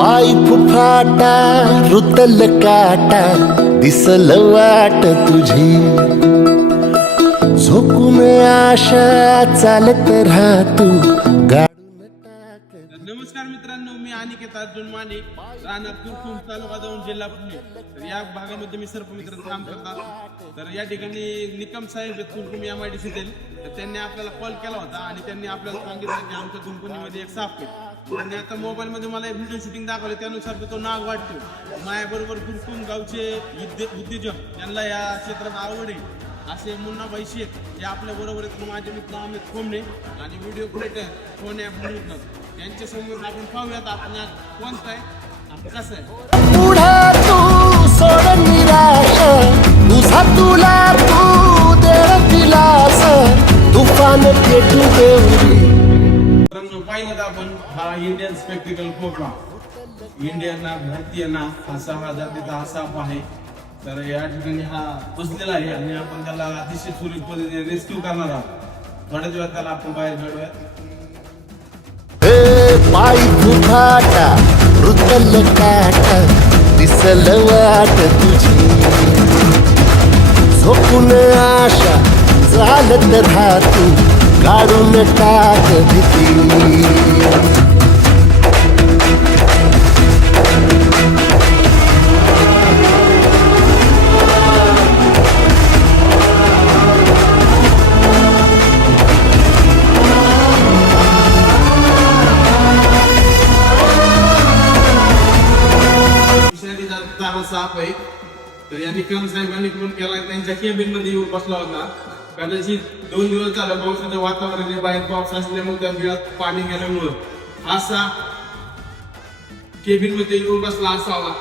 पाय फुफाटा रुतल काटा दिसल वाट तुझी झोकून आशा चालत राहतो गाडून टाक. नमस्कार मित्रांनो, मी अनिकेत अर्जुन माने, राहणार तुरखुम, तालुका दौंड, जिल्हा पुणे. तर या भागामध्ये मी सर्पमित्राचं काम करतात. तर या ठिकाणी निकम साहेब तुरखुम MIDC तील, तर त्यांनी आपल्याला कॉल केला होता आणि त्यांनी आपल्याला सांगितलं की आमच्या कंपनीमध्ये एक साप आहे. त्यांनी आता मोबाईलमध्ये मला एक व्हिडिओ शूटिंग दाखवले, त्यानुसार तो नाग वाटतो. माझ्याबरोबर तुरखुम गावचे उद्योजक यांना या क्षेत्रात आवड आहे असे मुन्नाभाई शेख हे आपल्या बरोबर आहेत. माझे मित्र अमित खोमणे आणि व्हिडिओ क्रिएटर सोन्या यांच्या समोर आपण पाहूयात आपण कोणता आहे कसं आहे. पुढे तू सोड निराश तुझा तुला तू दे दिलास तुफान पेटू देवरी. पाहिलं तर आपण हा इंडियन स्पेक्टिकल कोबरा, इंडियन ना भारतीय ना असा हा जातीचा हा साप आहे. तर या ठिकाणी हा बसलेला आहे आणि आपण त्याला अतिशय सुरक्षित पद्धतीने रेस्क्यू करणार आहोत. थोड्याच वेळात त्याला आपण बाहेर काढूयात. पाय फुफाटा रुतल काटा दिसल वाट तुझी झोपून आशा चालत राहतो काढून टाक भीती. साप आहे. तर या निकम साहेबांनी फोन केला, त्यांच्या केबिन मध्ये येऊन बसला होता. कदाचित 2 दिवस झालं पावसाचं वातावरण आहे, बाहेर पाऊस असल्यामुळे त्या बिळात पाणी गेल्यामुळं हा साप केबिन मध्ये येऊन बसला असावा.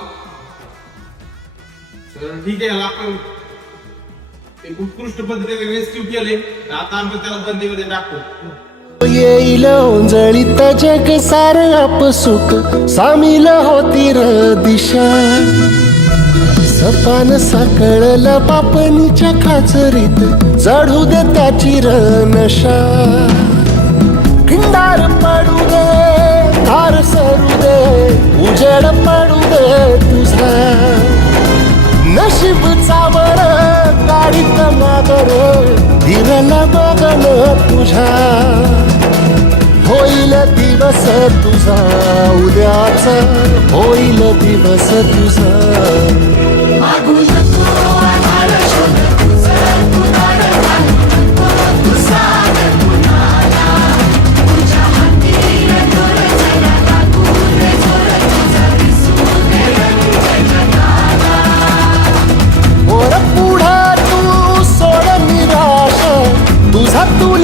तर ठीक आहे, आपण उत्कृष्ट पद्धतीने रेस्क्यू केले. आता आपण त्याला बंदीमध्ये टाकतो. येईल ओंजळीत जग सार आपसुक सामील होती र दिशा सपान साकळला पापणीच्या खाचरीत चढू दे त्याची र नशा. खिंडार पडू दे धार सरू दे उजेड पडू दे तुझा नशीब चावळ काढीत मागर धीरल बघन तुझा. होईल दिवस तुझा उद्याचा होईल दिवस तुझा. पुढे तू सोड निराश तुझा तुला